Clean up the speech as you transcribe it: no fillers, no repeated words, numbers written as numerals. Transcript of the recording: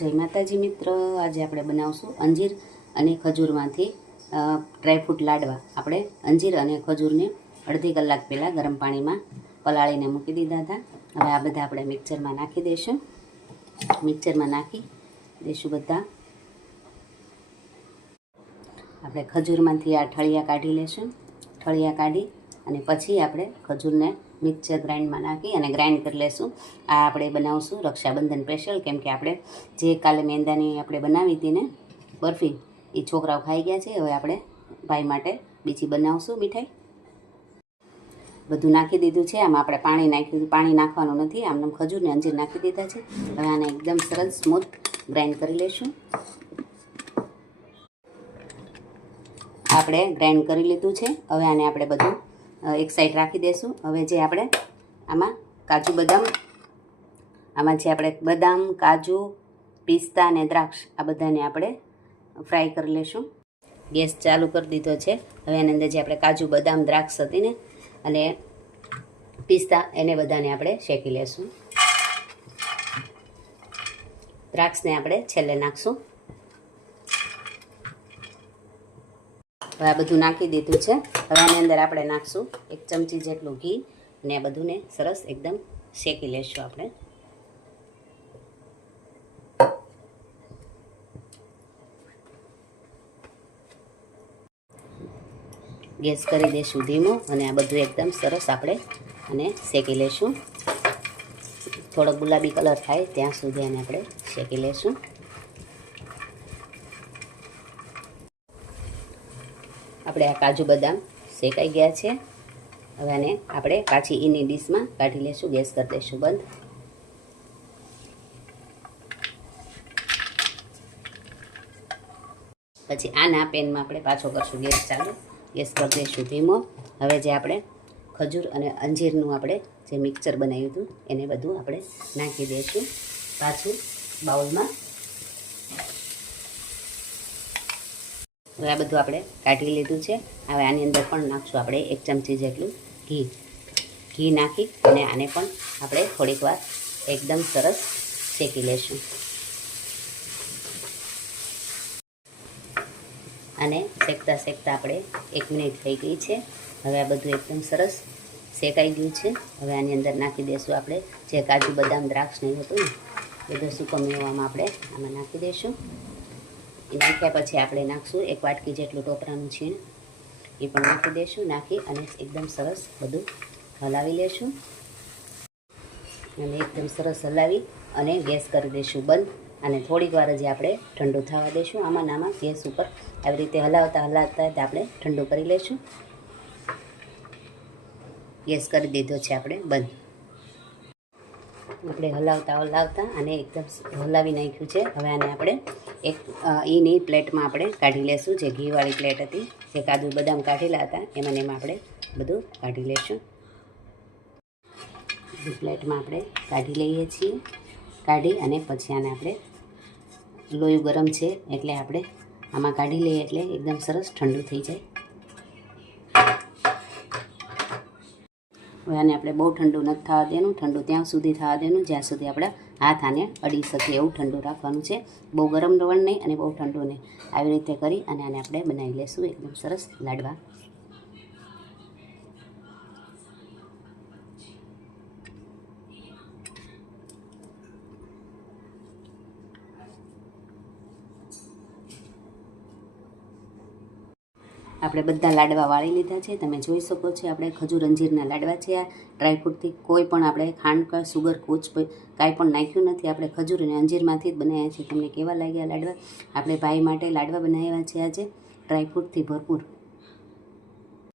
જય માતાજી મિત્ર, આજે આપણે બનાવશું અંજીર અને ખજૂરમાંથી ડ્રાયફ્રૂટ લાડવા. આપણે અંજીર અને ખજૂરને અડધી કલાક પહેલાં ગરમ પાણીમાં પલાળીને મૂકી દીધા હતા. હવે આ બધા આપણે મિક્સરમાં નાખી દઈશું. મિક્સરમાં નાખી દઈશું બધા. આપણે ખજૂરમાંથી આ ઠળિયા કાઢી લઈશું. ઠળિયા કાઢી અને પછી આપણે ખજૂરને મિક્સર ગ્રાઇન્ડમાં નાખી અને ગ્રાઇન્ડ કરી લઈશું. આ આપણે બનાવશું રક્ષાબંધન સ્પેશિયલ, કેમ કે આપણે જે કાલે મેંદાની આપણે બનાવી હતી ને બરફી, એ છોકરાઓ ખાઈ ગયા છે. હવે આપણે ભાઈ માટે બીજી બનાવશું મીઠાઈ. બધું નાખી દીધું છે. આમાં આપણે પાણી નાખવાનું નથી. આમને ખજૂરને અંજીર નાખી દીધા છે. હવે આને એકદમ સરસ સ્મૂથ ગ્રાઇન્ડ કરી લઈશું. આપણે ગ્રાઇન્ડ કરી લીધું છે. હવે આને આપણે બધું એક સાઈડ રાખી દઈશું. હવે જે આપણે આમાં કાજુ બદામ, આમાં જે આપણે બદામ, કાજુ, પિસ્તા અને દ્રાક્ષ, આ બધાને આપણે ફ્રાય કરી લઈશું. ગેસ ચાલુ કરી દીધો છે. હવે આની અંદર જે આપણે કાજુ, બદામ, દ્રાક્ષ હતી ને અને પિસ્તા, એને બધાને આપણે શેકી લઈશું. દ્રાક્ષને આપણે છેલ્લે નાખશું. હવે આ બધું નાખી દીધું છે. હવે આની અંદર આપણે નાખશું 1 ચમચી જેટલું ઘી અને આ બધુંને સરસ એકદમ શેકી લઈશું. આપણે ગેસ કરી દઈશું ધીમો અને આ બધું એકદમ સરસ આપણે અને શેકી લઈશું. થોડો ગુલાબી કલર થાય ત્યાં સુધી આને આપણે શેકી લઈશું. આપણે આ કાજુ બદામ શેકાઈ ગયા છે. હવે આને આપણે પાછી એની ડીશમાં કાઢી લઈશું. ગેસ કરી દઈશું બંધ. પછી આના પેનમાં આપણે પાછો કરશું ગેસ ચાલુ. ગેસ કરી દઈશું ધીમો. હવે જે આપણે ખજૂર અને અંજીરનું આપણે જે મિક્સર બનાવ્યું હતું એને બધું આપણે નાખી દઈશું પાછું બાઉલમાં. હવે આ બધું આપણે કાઢી લીધું છે. હવે આની અંદર પણ નાખશું આપણે 1 ચમચી જેટલું ઘી નાખી અને આને પણ આપણે થોડીક વાર એકદમ સરસ શેકી લઈશું. અને શેકતા શેકતા આપણે 1 મિનિટ થઈ ગઈ છે. હવે આ બધું એકદમ સરસ શેકાઈ ગયું છે. હવે આની અંદર નાખી દઈશું આપણે જે કાજુ, બદામ, દ્રાક્ષ નહીં હતું ને બધું સૂકો મેવામાં આપણે આમાં નાખી દઈશું. એ નાખ્યા પછી આપણે નાખશું 1 વાટકી જેટલું ટોપરાનું છીણ, એ પણ નાખી દઈશું. નાખી અને એકદમ સરસ બધું હલાવી લઈશું. અને એકદમ સરસ હલાવી અને ગેસ કરી દઈશું બંધ. અને થોડીક વાર જ આપણે ઠંડુ થવા દઈશું. આમાં ગેસ ઉપર આવી રીતે હલાવતા આપણે ઠંડુ કરી લઈશું. ગેસ કરી દીધો છે આપણે બંધ. આપણે હલાવતા આને એકદમ હલાવી નાખ્યું છે. હવે આને આપણે એક એની પ્લેટમાં આપણે કાઢી લઈશું. જે ઘીવાળી પ્લેટ હતી, જે કાજુ બદામ કાઢેલા હતા એમાં આપણે બધું કાઢી લઈશું. પ્લેટમાં આપણે કાઢી લઈએ છીએ. કાઢી અને પછી આને આપણે લોહી ગરમ છે એટલે આપણે આમાં કાઢી લઈએ એટલે એકદમ સરસ ઠંડુ થઈ જાય. હવે આને આપણે બહુ ઠંડુ નથી થવા દેવાનું. ઠંડુ ત્યાં સુધી થવા દેવાનું જ્યાં સુધી આપણા હાથ આને અડી શકે એવું ઠંડુ રાખવાનું છે. બહુ ગરમ પણ નહીં અને બહુ ઠંડુ નહીં. આવી રીતે કરી અને આને આપણે બનાવી લઈશું એકદમ સરસ લાડવા. આપણે બધા લાડવા વાળી લીધા છે. તમે જોઈ શકો છો આપણે ખજૂર અંજીરના લાડવા છે. આ ડ્રાયફ્રૂટથી કોઈ પણ આપણે ખાંડ કે સુગર કૂચ કાંઈ પણ નાખ્યું નથી. આપણે ખજૂર અને અંજીરમાંથી જ બનાવ્યા છે. તમને કેવા લાગ્યા લાડવા? આપણે ભાઈ માટે લાડવા બનાવ્યા છે આજે ડ્રાયફ્રૂટથી ભરપૂર.